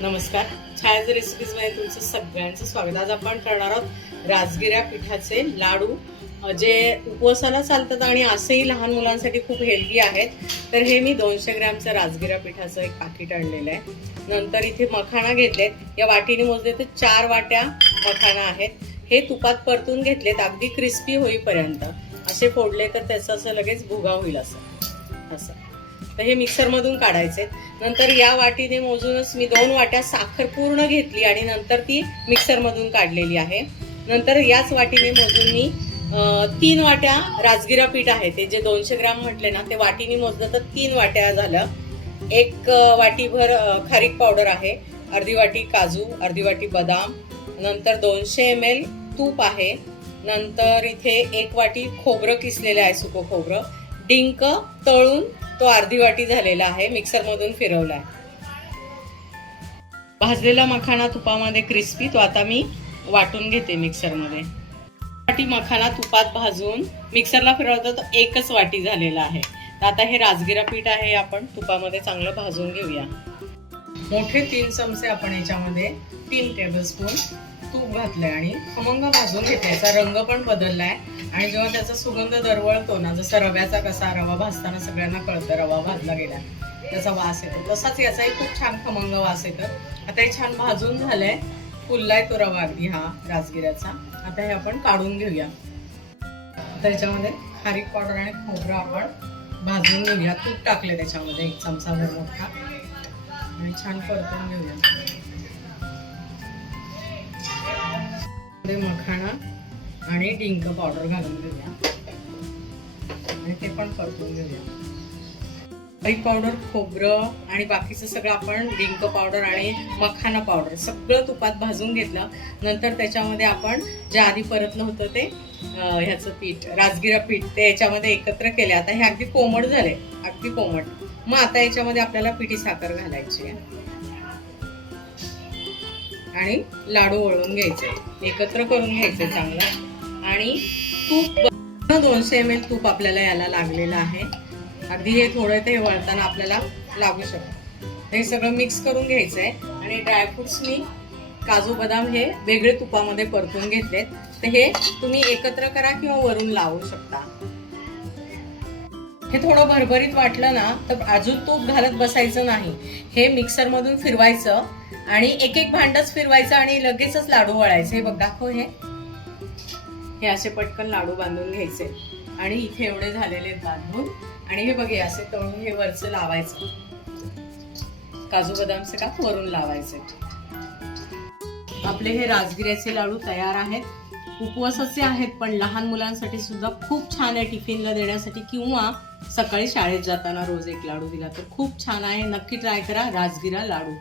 नमस्कार. छायाज रेसिपीजमध्ये तुमचं सगळ्यांचं स्वागत. आज आपण करणार आहोत राजगिऱ्या पिठाचे लाडू. जे उपवासाला चालतात आणि असेही लहान मुलांसाठी खूप हेल्दी आहेत. तर हे मी दोनशे ग्रॅमचं राजगिरा पिठाचं एक पाकिट आणलेलं आहे. नंतर इथे मखाणा घेतलेत. या वाटीने मोजले तर चार वाट्या मखाणा आहेत. हे तुपात परतून घेतलेत अगदी क्रिस्पी होईपर्यंत. असे फोडले तर त्याचं असं लगेच भुगा होईल असं. असं. तर हे मिक्सरमधून काढायचे. नंतर या वाटीने मोजूनच मी दोन वाट्या साखर पूर्ण घेतली आणि नंतर ती मिक्सरमधून काढलेली आहे. नंतर याच वाटीने मोजून मी तीन वाट्या राजगिरा पीठ आहे ते जे दोनशे ग्राम म्हटले ना ते वाटीने मोजलं तर तीन वाट्या झालं. एक वाटीभर खारीक पावडर आहे अर्धी वाटी काजू अर्धी वाटी बदाम नंतर दोनशे एम एल तूप आहे नंतर इथे एक वाटी खोबरं किसलेलं आहे सुकं खोबरं डिंक तळून तो अर्धी वाटी झालेला आहे मिक्सरमधून फिरवला आहे. भाजलेला मखाना तुपामध्ये क्रिस्पी तो आता मी वाटून घेते मिक्सरमध्ये. वाटी मखाना तुपात भाजून मिक्सरला फिरवतो तर एकच वाटी झालेला आहे. तर आता हे राजगिरा पीठ आहे हे आपण तुपामध्ये चांगलं भाजून घेऊया. मोठे तीन चमचे आपण याच्यामध्ये तीन टेबलस्पून तूप घातलंय आणि खमंग भाजून घेतलाय याचा रंग पण बदललाय. आणि जेव्हा त्याचा सुगंध दरवळतो ना जसा रव्याचा कसा रवा भाजताना सगळ्यांना कळतं रवा भाजला गेला त्याचा वास येतो. तसाच याचाही खूप छान खमंग वास येतो. आता हे छान भाजून झालंय. फुललाय तो रवा अगदी हा राजगिऱ्याचा. आता हे आपण काढून घेऊया. आता याच्यामध्ये खारीक पावडर आणि खोबरं आपण भाजून घेऊया. तूप टाकले त्याच्यामध्ये एक चमचा भर मोठा. आणि छान परतून घेऊया. मखाणा आणि डिंक पावडर घालून घेऊया. आणि ते पण परतून घेऊया. खारीक पावडर खोबरं आणि बाकीचं सगळं आपण डिंक पावडर आणि मखाना पावडर सगळं तुपात भाजून घेतलं. नंतर त्याच्यामध्ये आपण जे आधी परतलं होतं ते ह्याचं पीठ राजगिरा पीठ ते याच्यामध्ये एकत्र केले. आता हे अगदी कोमट झाले अगदी कोमट. मग आता याच्यामध्ये आपल्याला पिठी साखर घालायची आहे. आणि लाडू वळून घ्यायचे. एकत्र करून घ्यायचे चांगलं. आणि तूप दोनशे एम एल तूप आपल्याला याला लागलेलं आहे. अगदी हे थोडं ते वळताना आपल्याला लागू शकतं. हे सगळं मिक्स करून घ्यायचं आहे. आणि ड्रायफ्रुट्स मी काजू बदाम हे वेगळे तुपामध्ये परतून घेतलेत. तर हे तुम्ही एकत्र करा किंवा वरून लावू शकता. हे थोडं भरभरीत वाटलं ना तर अजून तूप घालत बसायचं नाही. हे मिक्सर मधून फिरवायचं आणि एक एक भांडच फिरवायचं आणि लगेचच लाडू वळायचे. हे बघ दाखव हे. हे असे पटकन लाडू बांधून घ्यायचे. आणि इथे एवढे झालेले बांधून. आणि हे बघे असे तळून हे वरचं लावायचं. काजू बदामचे का वरून लावायचे. आपले हे राजगिऱ्याचे लाडू तयार आहेत. उपवासाचे आहेत पण लहान मुलांसाठी सुद्धा खूप छान आहे टिफिनला देण्यासाठी किंवा सकाळी शाळेत जाताना रोज एक लाडू दिला तर खूप छान आहे. नक्की ट्राय करा राजगिरा लाडू.